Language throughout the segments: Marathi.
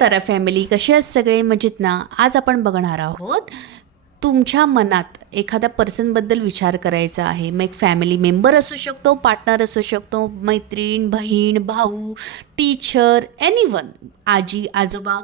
तारा फॅमिली, कसे आहेत सगळे? मजेत ना? आज आपण बघणार आहोत तुमच्या मनात एखाद्या पर्सनबद्दल विचार करायचा आहे. मग एक फॅमिली मेंबर असू शकतो, पार्टनर असू शकतो, मैत्रीण, बहीण, भाऊ, टीचर, एनीवन, आजी आजोबा,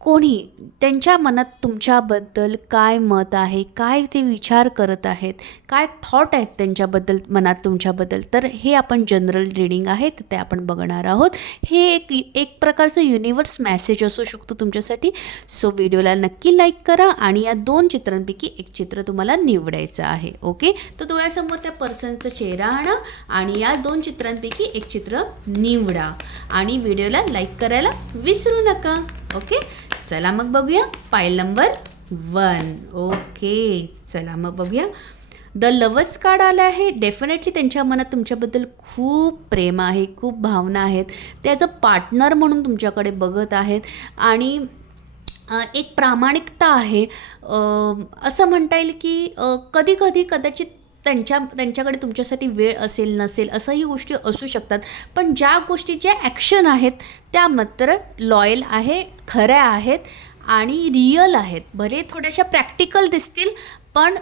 कोणी. त्यांच्या मनात तुमच्याबद्दल काय मत आहे, काय ते विचार करत आहेत, काय थॉट आहेत त्यांच्याबद्दल, मनात तुमच्याबद्दल. तर हे आपण जनरल रीडिंग आहे, तर ते आपण बघणार आहोत. हे एक एक प्रकारचं युनिवर्स मॅसेज असू शकतो तुमच्यासाठी. सो व्हिडिओला नक्की लाईक करा आणि या 2 चित्रांपैकी एक चित्र तुम्हाला निवडायचं आहे. ओके, तर डोळ्यासमोर त्या पर्सनचा चेहरा आणा आणि या 2 चित्रांपैकी एक चित्र निवडा आणि व्हिडिओला लाईक करायला विसरू नका. ओके, चला मग बघूया पाईल नंबर 1. ओके, चला मग बघूया. द लवर्स कार्ड आलं आहे. डेफिनेटली त्यांच्या मनात तुमच्याबद्दल खूप प्रेम आहे, खूप भावना आहेत. ते ॲज अ पार्टनर म्हणून तुमच्याकडे बघत आहेत आणि एक प्रामाणिकता आहे. असं म्हणता येईल की कधी कधी कदाचित त्यांच्याकडे तुमच्यासाठी वेळ असेल नसेल असंही गोष्टी असू शकतात, पण ज्या गोष्टीच्या ॲक्शन आहेत त्या मात्र लॉयल आहे, खऱ्या आहेत आणि रिअल आहेत. भले थोड्याशा प्रॅक्टिकल दिसतील, पण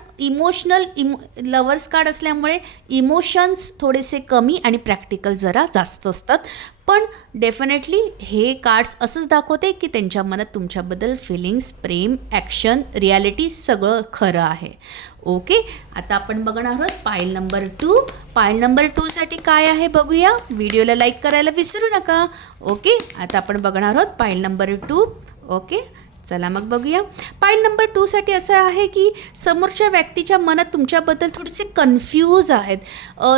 लवर्स कार्ड असल्यामुळे इमोशन्स थोडेसे कमी आणि प्रॅक्टिकल जरा जास्त असतात. पण डेफिनेटली हे कार्ड्स असंच दाखवते की त्यांच्या मनात तुमच्याबद्दल फिलिंग्स, प्रेम, ॲक्शन, रिॲलिटी सगळं खरं आहे. ओके, आता आपण बघणार आहोत पाईल नंबर 2. पाईल नंबर 2साठी काय आहे बघूया. व्हिडिओला लाईक करायला विसरू नका. ओके, आता आपण बघणार आहोत पाईल नंबर 2. ओके, चला मग बघूया. पाईल नंबर 2साठी असं आहे की समोरच्या व्यक्तीच्या मनात तुमच्याबद्दल थोडेसे कन्फ्यूज आहेत.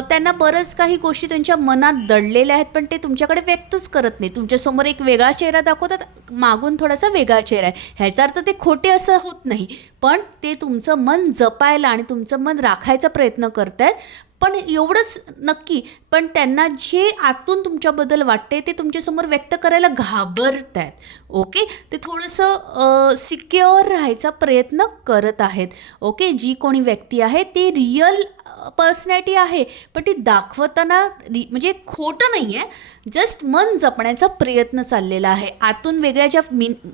त्यांना बरंच काही गोष्टी त्यांच्या मनात दडलेल्या आहेत, पण ते तुमच्याकडे व्यक्तच करत नाही. तुमच्यासमोर एक वेगळा चेहरा दाखवतात, मागून थोडासा वेगळा चेहरा आहे. ह्याचा अर्थ ते खोटे असं होत नाही, पण ते तुमचं मन जपायला आणि तुमचं मन राखायचा प्रयत्न करत आहेत. पण एवढंच नक्की, पण त्यांना जे आतून तुमच्याबद्दल वाटते ते तुमच्यासमोर व्यक्त करायला घाबरत आहेत. ओके, ते थोडंसं सिक्युअर राहायचा प्रयत्न करत आहेत. ओके, जी कोणी व्यक्ती आहे ते रिअल पर्सनॅलिटी आहे, पण ती दाखवताना म्हणजे खोटं नाही आहे, जस्ट मन जपण्याचा प्रयत्न चाललेला आहे. आतून वेगळ्या ज्या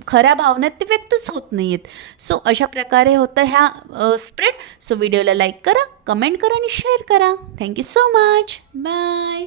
खऱ्या भावना आहेत ते व्यक्तच होत नाही आहेत. सो अशा प्रकारे होतं ह्या स्प्रेड. सो व्हिडिओला लाईक करा, कमेंट करा आणि शेअर करा. Thank you so much. बाय.